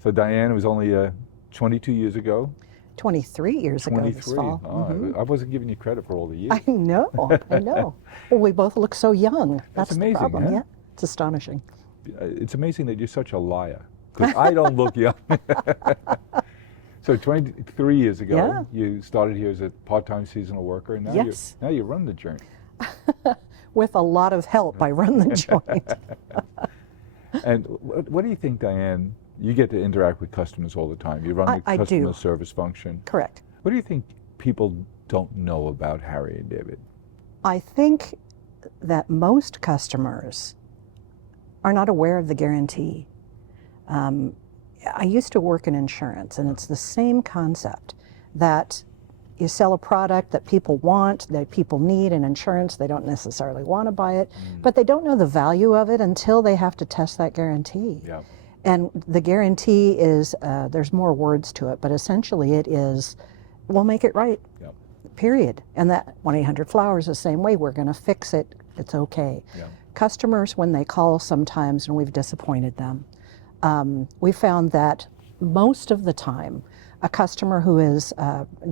So Dianne, it was only 22 years ago. 23 years ago this fall. Oh, I wasn't giving you credit for all the years. I know, I know. Well, we both look so young. That's amazing, the problem, huh? yeah. It's astonishing. It's amazing that you're such a liar, because I don't look young. So 23 years ago, Yeah. you started here as a part-time seasonal worker, and now, Yes. you run the joint. With a lot of help, I run the joint. And what do you think, Dianne? You get to interact with customers all the time. You run the I customer do. service function. Correct. What do you think people don't know about Harry and David? I think that most customers are not aware of the guarantee. I used to work in insurance, and it's the same concept that you sell a product that people want, that people need in insurance. They don't necessarily want to buy it, but they don't know the value of it until they have to test that guarantee. Yeah. And the guarantee is, there's more words to it, but essentially it is, we'll make it right, Yep. period. And that 1-800-Flowers the same way, we're going to fix it, it's okay. Yeah. Customers, when they call sometimes, and we've disappointed them, we found that most of the time, a customer who is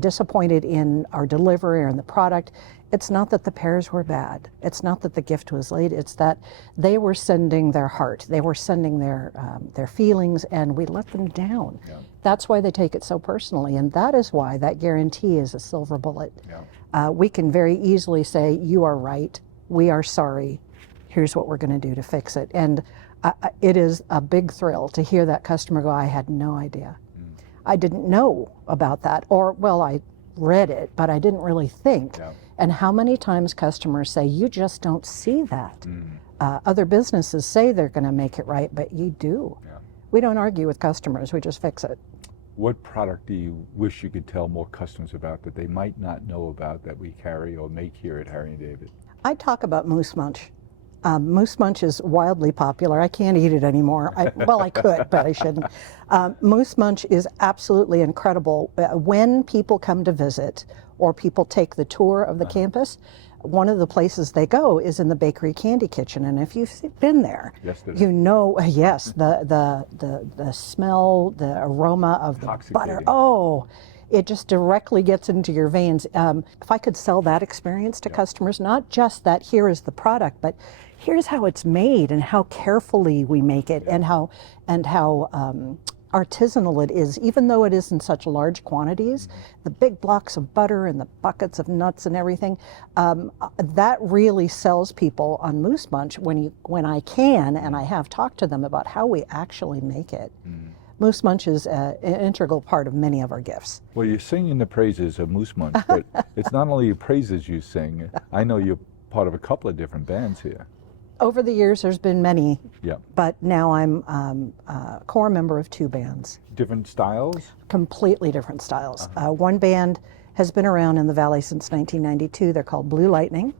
disappointed in our delivery or in the product, it's not that the pears were bad. It's not that the gift was late. It's that they were sending their heart. They were sending their feelings, and we let them down. Yeah. That's why they take it so personally, and that is why that guarantee is a silver bullet. Yeah. We can very easily say, you are right, we are sorry, here's what we're going to do to fix it. And it is a big thrill to hear that customer go, I had no idea. I didn't know about that. Or, well, I read it, but I didn't really think. Yeah. And how many times customers say, you just don't see that. Other businesses say they're going to make it right, but you do. Yeah. We don't argue with customers, we just fix it. What product do you wish you could tell more customers about that they might not know about that we carry or make here at Harry and David? I talk about Moose Munch. Moose Munch is wildly popular. I can't eat it anymore. Well, I could, but I shouldn't. Moose Munch is absolutely incredible. When people come to visit or people take the tour of the campus, one of the places they go is in the bakery candy kitchen. And if you've been there, you know, yes, the smell, the aroma of the butter. Oh, it just directly gets into your veins. If I could sell that experience to customers, not just that here is the product, but here's how it's made and how carefully we make it and how artisanal it is, even though it is in such large quantities, the big blocks of butter and the buckets of nuts and everything, that really sells people on Moose Munch when I can, and I have talked to them about how we actually make it. Moose Munch is an integral part of many of our gifts. Well, you're singing the praises of Moose Munch, but it's not only praises you sing. I know you're part of a couple of different bands here. Over the years, there's been many, Yeah. but now I'm a core member of 2 bands. Different styles? Completely different styles. One band has been around in the Valley since 1992. They're called Blue Lightning.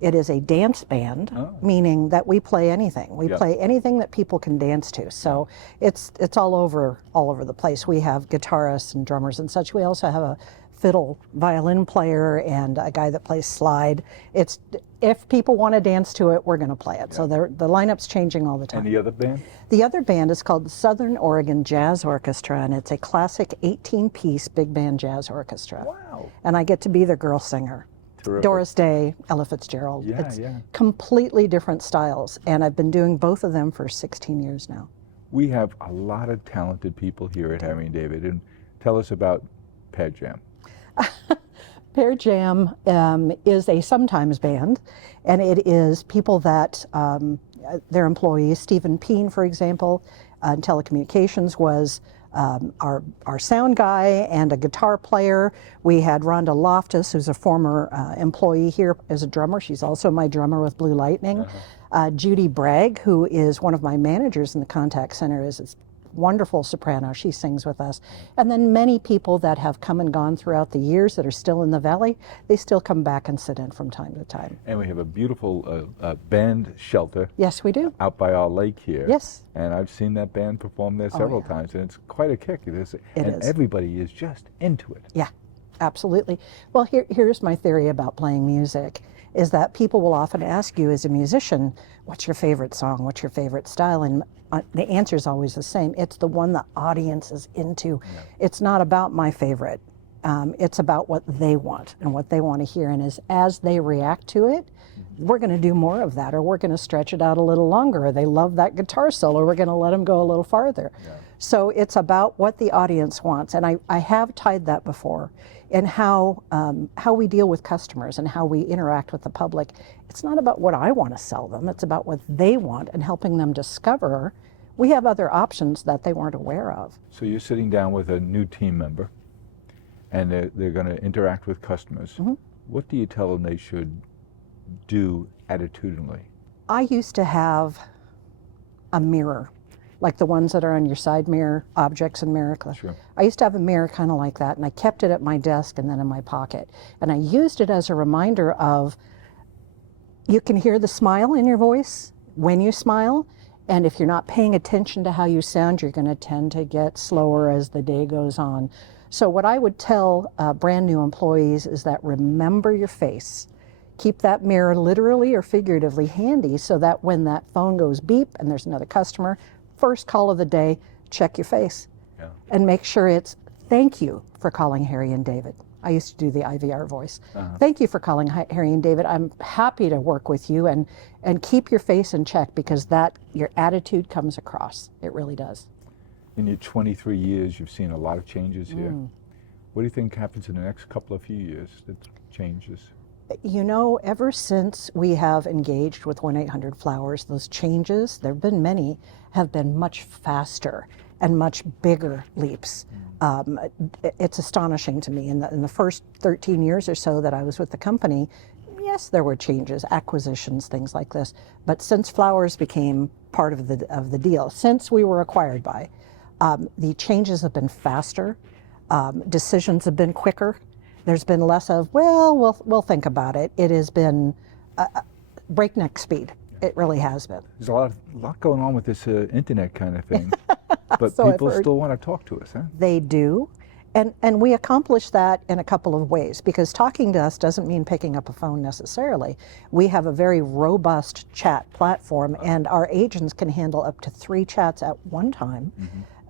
It is a dance band, meaning that we play anything. We play anything that people can dance to. So it's all over the place. We have guitarists and drummers and such. We also have a fiddle, violin player, and a guy that plays slide. It's, if people want to dance to it, we're going to play it. So the lineup's changing all the time. And the other band? The other band is called the Southern Oregon Jazz Orchestra, and it's a classic 18-piece big band jazz orchestra. Wow. And I get to be the girl singer. Terrific. Doris Day, Ella Fitzgerald. Yeah, it's yeah. completely different styles, and I've been doing both of them for 16 years now. We have a lot of talented people here at Harry and David, and tell us about Pear Jam. Pear Jam is a sometimes band, and it is people that, their employees, Stephen Peen, for example, in telecommunications was our sound guy and a guitar player. We had Rhonda Loftus, who's a former employee here as a drummer. She's also my drummer with Blue Lightning. Judy Bragg, who is one of my managers in the contact center, is a wonderful soprano. She sings with us. And then many people that have come and gone throughout the years that are still in the Valley, they still come back and sit in from time to time. And we have a beautiful band shelter. Yes, we do. Out by our lake here. Yes. And I've seen that band perform there several times, and it's quite a kick. And is. everybody is just into it. Yeah. Absolutely. Well, here's my theory about playing music, is that people will often ask you as a musician, what's your favorite song? What's your favorite style? And the answer is always the same. It's the one the audience is into. Yeah. It's not about my favorite. It's about what they want and what they want to hear. And as they react to it, we're going to do more of that, or we're going to stretch it out a little longer, or they love that guitar solo, we're going to let them go a little farther. Yeah. So it's about what the audience wants. And I have tied that before in how we deal with customers and how we interact with the public. It's not about what I want to sell them, it's about what they want and helping them discover we have other options that they weren't aware of. So you're sitting down with a new team member, and they're going to interact with customers. Mm-hmm. What do you tell them they should do attitudinally? I used to have a mirror, like the ones that are on your side mirror, objects in mirror. Sure. I used to have a mirror kind of like that, and I kept it at my desk and then in my pocket. And I used it as a reminder of, you can hear the smile in your voice when you smile, and if you're not paying attention to how you sound, you're going to tend to get slower as the day goes on. So what I would tell brand new employees is that remember your face. Keep that mirror literally or figuratively handy so that when that phone goes beep and there's another customer, first call of the day, check your face. Yeah. And make sure it's thank you for calling Harry and David. I used to do the IVR voice. Thank you for calling Harry and David. I'm happy to work with you, and keep your face in check, because that your attitude comes across. It really does. In your 23 years, you've seen a lot of changes here. What do you think happens in the next couple of few years that changes? You know, ever since we have engaged with 1-800-Flowers, those changes, there have been many, have been much faster and much bigger leaps. It's astonishing to me. In the first 13 years or so that I was with the company, yes, there were changes, acquisitions, things like this. But since Flowers became part of the deal, since we were acquired by, the changes have been faster. Decisions have been quicker. There's been less of, well, we'll think about it. It has been breakneck speed. It really has been. There's a lot going on with this internet kind of thing, but So people still want to talk to us, huh? They do. And we accomplish that in a couple of ways, because talking to us doesn't mean picking up a phone necessarily. We have a very robust chat platform, and our agents can handle up to 3 chats at one time.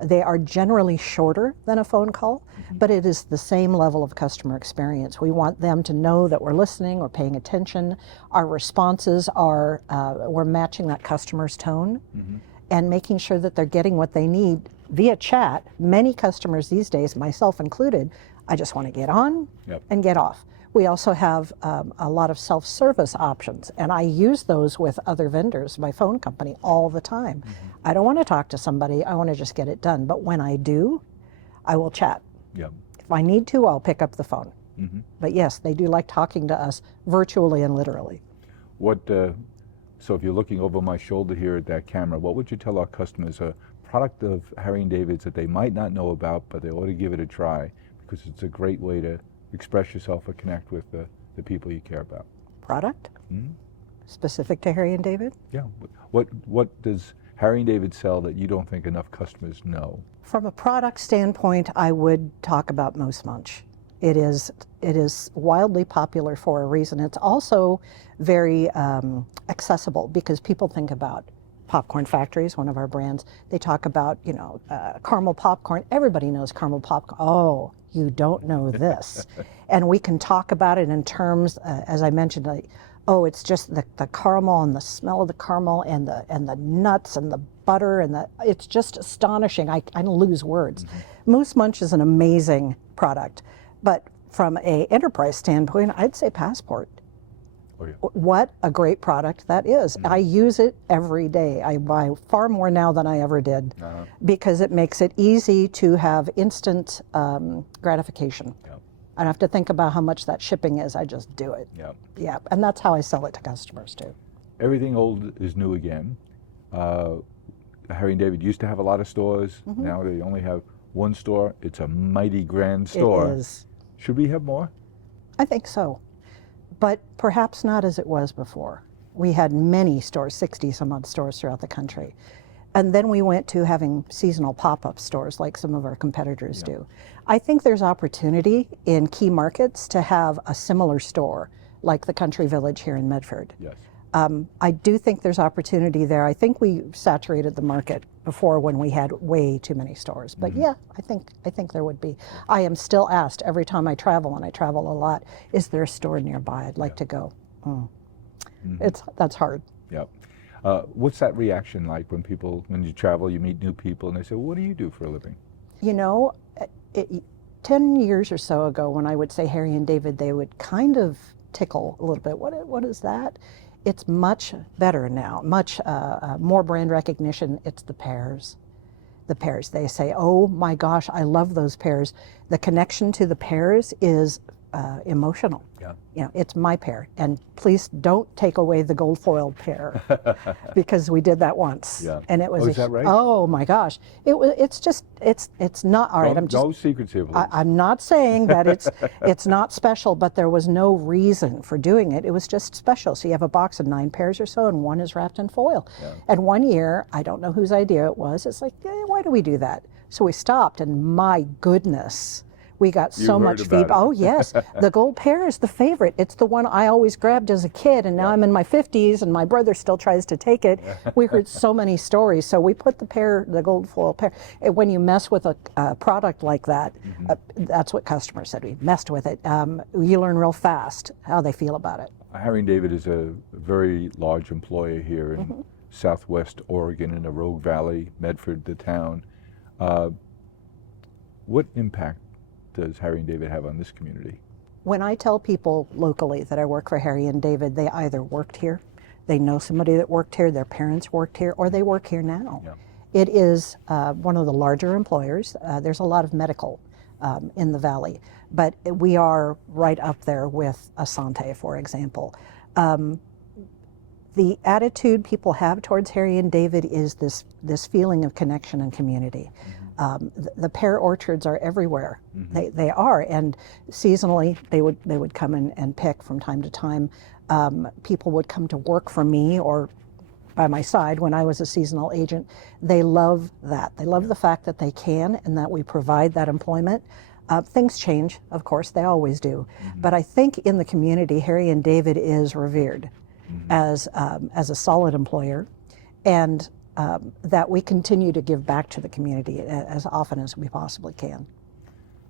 They are generally shorter than a phone call, but it is the same level of customer experience. We want them to know that we're listening, we're paying attention. Our responses are, we're matching that customer's tone and making sure that they're getting what they need via chat. Many customers these days, myself included, I just want to get on and get off. We also have a lot of self-service options, and I use those with other vendors, my phone company, all the time. I don't want to talk to somebody, I want to just get it done. But when I do, I will chat. If I need to, I'll pick up the phone. But yes, they do like talking to us virtually and literally. So if you're looking over my shoulder here at that camera, what would you tell our customers, a product of Harry & David's that they might not know about, but they ought to give it a try, because it's a great way to express yourself or connect with the people you care about? Product? Specific to Harry & David? Yeah. What does Harry & David sell that you don't think enough customers know? From a product standpoint, I would talk about Moose Munch. It is wildly popular for a reason. It's also very accessible, because people think about Popcorn Factories, one of our brands. They talk about, caramel popcorn. Everybody knows caramel popcorn. Oh, you don't know this. And we can talk about it in terms, as I mentioned, it's just the caramel and the smell of the caramel and the nuts and the butter it's just astonishing. I lose words. Moose Munch is an amazing product, but from a enterprise standpoint, I'd say Passport. What a great product that is. I use it every day. I buy far more now than I ever did, because it makes it easy to have instant gratification. I don't have to think about how much that shipping is. I just do it. And that's how I sell it to customers too. Everything old is new again. Harry & David used to have a lot of stores. Now they only have one store. It's a mighty grand store. It is. Should we have more? I think so, but perhaps not as it was before. We had many stores, 60 some odd stores throughout the country. And then we went to having seasonal pop-up stores like some of our competitors do. I think there's opportunity in key markets to have a similar store like the Country Village here in Medford. Yes. I do think there's opportunity there. I think we saturated the market before when we had way too many stores. But yeah, I think there would be. I am still asked every time I travel, and I travel a lot, is there a store nearby I'd like to go? That's hard. Yep. What's that reaction like when you travel, you meet new people, and they say, well, what do you do for a living? You know, 10 years or so ago, when I would say Harry and David, they would kind of tickle a little bit. What is that? It's much better now, much more brand recognition. It's the pears. The pears. They say, oh my gosh, I love those pears. The connection to the pears is emotional. Yeah. You know, it's my pear. And please don't take away the gold foiled pear because we did that once. Yeah. And it was is that right? Oh my gosh. It's not all right. No secrets here, please. I'm not saying that it's not special, but there was no reason for doing it. It was just special. So you have a box of 9 pears or so, and one is wrapped in foil. Yeah. And one year, I don't know whose idea it was. It's like, why do we do that? So we stopped, and my goodness, we got so much feedback. Oh yes, the gold pear is the favorite. It's the one I always grabbed as a kid, and now I'm in my 50s, and my brother still tries to take it. We heard so many stories, so we put the gold foil pear. When you mess with a product like that, that's what customers said. We messed with it. You learn real fast how they feel about it. Harry and David is a very large employer here in Southwest Oregon, in the Rogue Valley, Medford, the town. What impact does Harry and David have on this community? When I tell people locally that I work for Harry and David, they either worked here, they know somebody that worked here, their parents worked here, or they work here now. Yeah. It is one of the larger employers. There's a lot of medical in the valley, but we are right up there with Asante, for example. The attitude people have towards Harry and David is this feeling of connection and community. The pear orchards are everywhere. They are, and seasonally they would come and pick from time to time. People would come to work for me or by my side when I was a seasonal agent. They love that. They love the fact that they can and that we provide that employment. Things change, of course, they always do. But I think in the community, Harry and David is revered as a solid employer, and that we continue to give back to the community as often as we possibly can.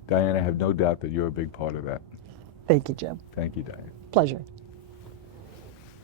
Dianne, I have no doubt that you're a big part of that. Thank you, Jim. Thank you, Dianne. Pleasure.